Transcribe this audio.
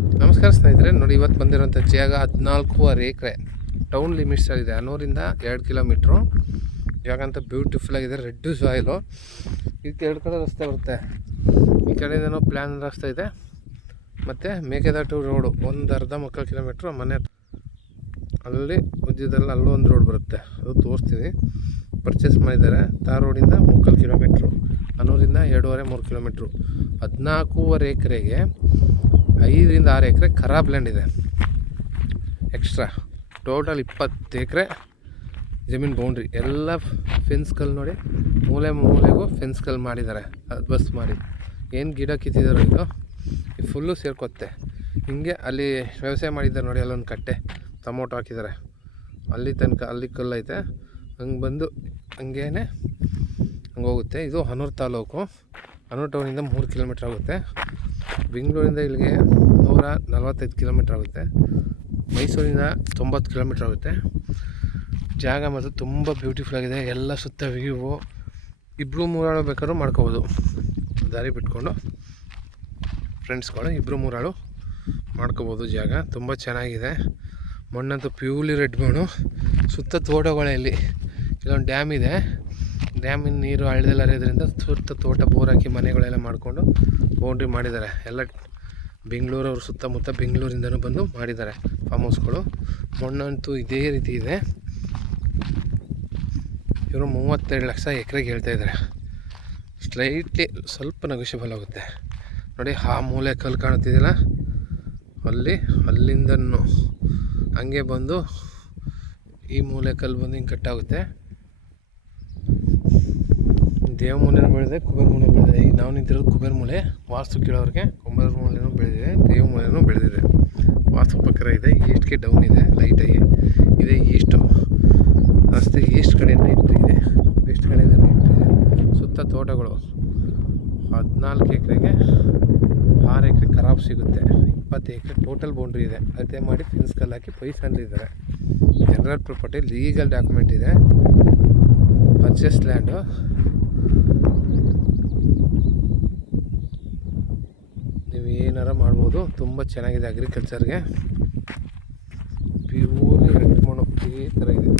ನಮಸ್ಕಾರ ಸ್ನೇಹಿತರೆ, ನೋಡಿ ಇವತ್ತು ಬಂದಿರೋಂಥ ಜಾಗ 14.5 ಎಕರೆ ಟೌನ್ ಲಿಮಿಟ್ಸಲ್ಲಿದೆ. ಅನ್ನೂರಿಂದ 2 ಕಿಲೋಮೀಟ್ರು ಜಾಗ ಅಂತ ಬ್ಯೂಟಿಫುಲ್ ಆಗಿದೆ. Red soil. ಇದಕ್ಕೆ 2 ಕಡೆ ರಸ್ತೆ ಬರುತ್ತೆ. ಈ ಕಡೆಯಿಂದನೂ ಪ್ಲ್ಯಾನ್ ರಸ್ತೆ ಇದೆ, ಮತ್ತು ಮೇಕೆದಾಟು ರೋಡು ಒಂದು ಅರ್ಧ ಮುಕ್ಕಾಲು ಕಿಲೋಮೀಟ್ರು ಮನೆ ಅಲ್ಲಿ ಉದ್ಯದಲ್ಲಿ ಅಲ್ಲೂ ಒಂದು ರೋಡ್ ಬರುತ್ತೆ, ಅದು ತೋರಿಸ್ತೀನಿ. ಪರ್ಚೇಸ್ ಮಾಡಿದ್ದಾರೆ. ತಾರ್ ರೋಡಿಂದ 3 ಕಿಲೋಮೀಟ್ರು, ಅನ್ನೂರಿಂದ 2.5-3 ಕಿಲೋಮೀಟ್ರು. 14.5 ಎಕರೆಗೆ 5-6 ಎಕರೆ ಖರಾಬ್ ಲ್ಯಾಂಡ್ ಇದೆ ಎಕ್ಸ್ಟ್ರಾ. ಟೋಟಲ್ 20 ಎಕರೆ ಜಮೀನು ಬೌಂಡ್ರಿ. ಎಲ್ಲ ಫೆನ್ಸ್ಗಳು ನೋಡಿ, ಮೂಲೆಗೂ ಫೆನ್ಸ್ಗಳು ಮಾಡಿದ್ದಾರೆ. ಅದು ಬಸ್ ಮಾಡಿ ಏನು ಗಿಡ ಕಿತ್ತಿದಾರೋ ಇದು ಫುಲ್ಲು ಸೇರ್ಕೊತ್ತೆ. ಹಿಂಗೆ ಅಲ್ಲಿ ವ್ಯವಸಾಯ ಮಾಡಿದ್ದಾರೆ ನೋಡಿ, ಅಲ್ಲೊಂದು ಕಟ್ಟೆ ಟೊಮೊಟೊ ಹಾಕಿದ್ದಾರೆ. ಅಲ್ಲಿ ತನಕ ಅಲ್ಲಿ ಕಲ್ಲೈತೆ, ಹಂಗೆ ಬಂದು ಹಂಗೇನೆ ಹಂಗೆ ಹೋಗುತ್ತೆ. ಇದು ಹನೂರು ತಾಲೂಕು. ಹನೂರು ಟೌನಿಂದ 3 ಕಿಲೋಮೀಟ್ರ್ ಆಗುತ್ತೆ. ಬೆಂಗಳೂರಿಂದ ಇಲ್ಲಿಗೆ 145 ಕಿಲೋಮೀಟ್ರ್ ಆಗುತ್ತೆ. ಮೈಸೂರಿಂದ 90 ಕಿಲೋಮೀಟ್ರ್ ಆಗುತ್ತೆ. ಜಾಗ ಮಾತ್ರ ತುಂಬ ಬ್ಯೂಟಿಫುಲ್ ಆಗಿದೆ. ಎಲ್ಲ ಸುತ್ತ ವ್ಯೂವು. 2-3 ಆಳು ಬೇಕಾದ್ರೂ ಮಾಡ್ಕೋಬೋದು. ದಾರಿ ಬಿಟ್ಕೊಂಡು ಫ್ರೆಂಡ್ಸ್ಗಳು 2-3 ಆಳು ಮಾಡ್ಕೋಬೋದು. ಜಾಗ ತುಂಬ ಚೆನ್ನಾಗಿದೆ. ಮಣ್ಣಂತೂ ಪ್ಯೂರ್ಲಿ ರೆಡ್ ಮಣ್ಣು. ಸುತ್ತ ತೋಟಗಳೇ. ಇಲ್ಲಿ ಇಲ್ಲೊಂದು ಡ್ಯಾಮ್ ಇದೆ. ಡ್ಯಾಮಿನ ನೀರು ಹಳ್ಳದಲ್ಲಿ ಹರಿಯೋದ್ರಿಂದ ಸುತ್ತ ತೋಟ ಬೋರ್ ಹಾಕಿ ಮನೆಗಳೆಲ್ಲ ಮಾಡಿಕೊಂಡು ಬೌಂಡ್ರಿ ಮಾಡಿದ್ದಾರೆ. ಎಲ್ಲ ಬೆಂಗಳೂರವ್ರು ಸುತ್ತಮುತ್ತ ಬೆಂಗಳೂರಿಂದನೂ ಬಂದು ಮಾಡಿದ್ದಾರೆ ಫಾರ್ಮ್ ಹೌಸ್ಗಳು. ಮಣ್ಣಂತೂ ಇದೇ ರೀತಿ ಇದೆ. ಇವರು 32 ಲಕ್ಷ ಎಕರೆಗೆ ಹೇಳ್ತಾಯಿದ್ದಾರೆ. ಸ್ಲೈಟ್ಲಿ ಸ್ವಲ್ಪ ನೆಗೋಷಿಯಬಲ್ ಆಗುತ್ತೆ ನೋಡಿ. ಆ ಮೂಲೆ ಕಲ್ಲು ಕಾಣುತ್ತಿದ್ದಿಲ್ಲ, ಅಲ್ಲಿಂದನೂ ಹಂಗೆ ಬಂದು ಈ ಮೂಲೆ ಕಲ್ಲು ಬಂದು ಹಿಂಗೆ ಕಟ್ಟಾಗುತ್ತೆ. ದೇವ ಮೂಲೆನೂ ಬೆಳೆದಿದೆ, ಕುಬೇರ ಮೂಲೆ ಬೆಳೆದಿದೆ. ಈಗ ನಾವು ನಿಂತಿರೋದು ಕುಬೇರ ಮೂಲೆ. ವಾಸ್ತು ಕೇಳೋರಿಗೆ ಕುಬೇರ ಮೂಲೆನೂ ಬೆಳೆದಿದೆ, ದೇವ ಮೂಲೆನೂ ಬೆಳೆದಿದೆ. ವಾಸ್ತು ಪ್ರಕಾರ ಇದೆ. ಈಸ್ಟ್ಗೆ ಡೌನ್ ಇದೆ ಲೈಟಾಗಿ. ಇದೆ ಈಸ್ಟು ರಸ್ತೆ. ಈಸ್ಟ್ ಕಡೆಯಿಂದ ಎಂಟ್ರಿ ಇದೆ, ವೆಸ್ಟ್ ಕಡೆಯಿಂದ ಎಂಟ್ರಿ ಇದೆ. ಸುತ್ತ ತೋಟಗಳು. 14 ಎಕರೆಗೆ 6 ಎಕರೆ ಖರಾಬ್ ಸಿಗುತ್ತೆ. 20 ಎಕರೆ ಟೋಟಲ್ ಬೌಂಡ್ರಿ ಇದೆ. ಅದೇ ಮಾಡಿ ಫಿನ್ಸ್ ಕಲ್ಲು ಹಾಕಿ ಪೈಸಂದಿದ್ದಾರೆ. ಜನರಲ್ ಪ್ರಾಪರ್ಟಿ, ಲೀಗಲ್ ಡಾಕ್ಯುಮೆಂಟ್ ಇದೆ. Purchase land. ನೀವು ಏನಾರ ಮಾಡ್ಬೋದು. ತುಂಬ ಚೆನ್ನಾಗಿದೆ ಅಗ್ರಿಕಲ್ಚರ್ಗೆ. ಪ್ಯೂರ್ಲಿ ರೆಡ್ ಮಣ್ಣು ಈ ಥರ ಇದೆ.